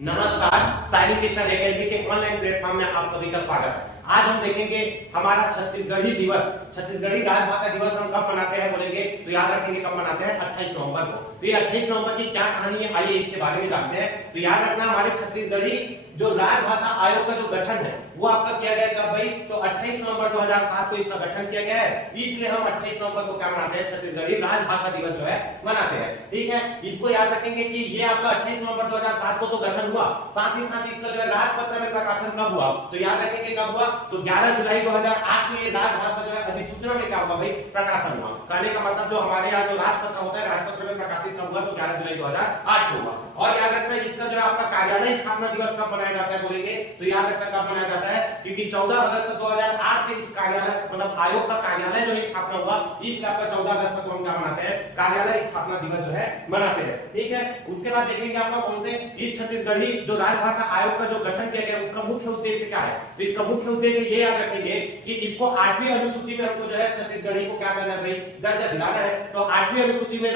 नमस्कार, signing national academy के online platform में आप सभी का स्वागत है। आज हम देखेंगे हमारा छत्तीसगढ़ी दिवस, छत्तीसगढ़ी राजभाषा दिवस हम कब मनाते हैं बोलेंगे तो याद रखेंगे कब मनाते हैं 28 नवंबर को। तो ये 28 नवंबर की क्या कहानी है, आइए इसके बारे में जानते हैं। तो याद रखना हमारे छत्तीसगढ़ी जो राजभाषा आयोग का जो गठन है वो आपका किया गया कब भाई, तो 28 नवंबर 2007 को इसका गठन किया गया है। इसलिए हम 28 नवंबर को क्या मनाते हैं, छत्तीसगढ़ी राजभाषा दिवस जो है मनाते हैं। ठीक है, इसको याद रखेंगे कि ये आपका 28 नवंबर 2007 को तो गठन हुआ, साथ ही इसका जो है राजपत्र में प्रकाशन कब हुआ, तो याद रखेंगे कब हुआ, तो 11 जुलाई 2008 को ये राजभाषा जो है अधिसूचना में क्या हुआ भाई, प्रकाशन हुआ। कहने का मतलब जो हमारे यहाँ जो राजपत्र होता है राजपत्र में प्रकाशित कब हुआ, तो 11 जुलाई 2008 को हुआ। और याद रखना इसका जो है आपका कार्यालय स्थापना दिवस कब मनाया जाता है बोलेंगे तो याद रखना कब मनाया जाता है, क्योंकि 14 अगस्त 2008 से इस कार्यालय मतलब आयोग का कार्यालय जो है स्थापना हुआ, इसलिए आपका 14 अगस्त को हम क्या मनाते हैं, कार्यालय स्थापना दिवस जो है मनाते हैं। ठीक है, उसके बाद देखेंगे आपका कौन से इस छत्तीसगढ़ी जो राजभाषा आयोग का जो गठन किया गया उसका मुख्य उद्देश्य क्या है, तो इसका मुख्य उद्देश्य ये याद रखेंगे कि इसको 8वीं अनुसूची में हमको जो है छत्तीसगढ़ी को क्या करना है भाई, दर्जा दिलाना है। तो 8वीं अनुसूची में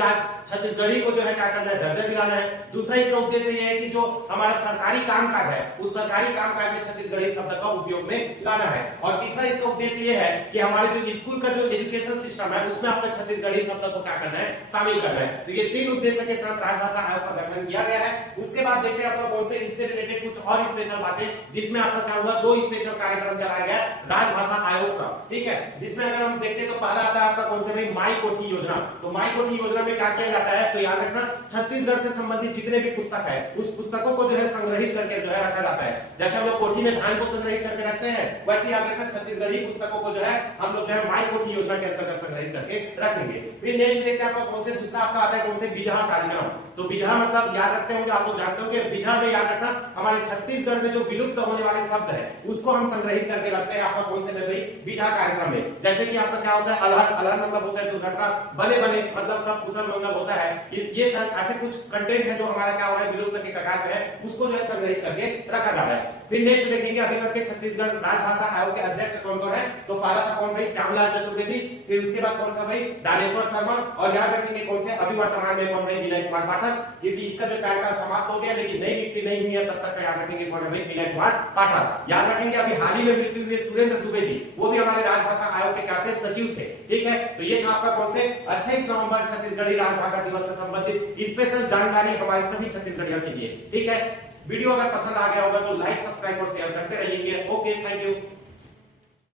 छत्तीसगढ़ी को जो है क्या करना है, दर्जा दिलाना है। दूसरा इसका उद्देश्य यह है कि जो हमारा सरकारी कामकाज है उस सरकारी कामकाज में छत्तीसगढ़ी शब्द का उपयोग में लाना है। और तीसरा इसका उद्देश्य यह है कि हमारे जो स्कूल का जो एजुकेशन सिस्टम है उसमें आपका छत्तीसगढ़ी शब्द को क्या करना है, शामिल करना है। तो ये तीन उद्देश्य के साथ राजभाषा आयोग का गठन किया गया है। उसके बाद देखते हैं आपका कौन से इससे रिलेटेड कुछ और स्पेशल बातें, जिसमें आपका क्या हुआ, 2 स्पेशल कार्यक्रम चलाया गया राजभाषा आयोग का। ठीक है, जिसमें अगर हम देखते तो पहला आता है आपका कौन से भाई, माई कोठी योजना। तो माई कोठी योजना में क्या किया जाता है, तो याद रखना छत्तीसगढ़ से संबंधित जितने भी पुस्तक है उस पुस्तकों को जो है संग्रहित करके जो है रखा जाता है। जैसे हम लोग कोठी में धान को संग्रहित करके रखते हैं, वैसे याद रखना छत्तीसगढ़ी पुस्तकों को जो है हम लोग जो है माई कोठी योजना के अंतर्गत संग्रहित करके रखेंगे। फिर नेक्स्ट देखते हैं आपका कौन से, दूसरा आपका आता है कौन से, बिजहा कार्यक्रम। तो बिजहा मतलब याद रखते होंगे आप लोग जानते हो कि बिजहा में याद रखना हमारे छत्तीसगढ़ में जो विलुप्त होने वाले शब्द है उसको हम संग्रहित करके रखते हैं आपका कौन से में भाई, बिजहा कार्यक्रम में। जैसे कि आपका क्या होता है, अलहन, अलहन मतलब होता है दुर्घटना, बने बने मतलब सब कुशल मंगल होता है। ये ऐसे कुछ कंटेंट है जो हमारा क्या हो रहा है, विलुप्त के कगार पे है, उसको जो है संग्रहित करके रखा जा रहा है। फिर नेक्स्ट देखेंगे अभी तक के छत्तीसगढ़ राजभाषा आयोग के अध्यक्ष कौन कौन है, तो पहला था कौन भाई, श्यामलाल चतुर्वेदी। फिर उसके बाद कौन था भाई, दानेश्वर शर्मा। और याद रखेंगे कौन से, अभी वर्तमान में कौन भाई, विनय कुमार पाठक, क्योंकि इसका जो कार्यकाल समाप्त हो गया लेकिन नई नियुक्ति नहीं हुई है तब तक का याद रखेंगे कौन है भाई, विनय कुमार पाठक। याद रखेंगे अभी हाल ही में मृत्यु हुए सुरेंद्र दुबे जी, वो भी हमारे राजभाषा आयोग के क्या थे, सचिव थे। ठीक है, तो ये था आपका कौन से 28 नवंबर छत्तीसगढ़ी राजभाषा दिवस से संबंधित स्पेशल जानकारी हमारे सभी छत्तीसगढ़ियों के लिए। ठीक है, वीडियो अगर पसंद आ गया होगा तो लाइक, सब्सक्राइब और शेयर करते रहिए। Okay, thank you.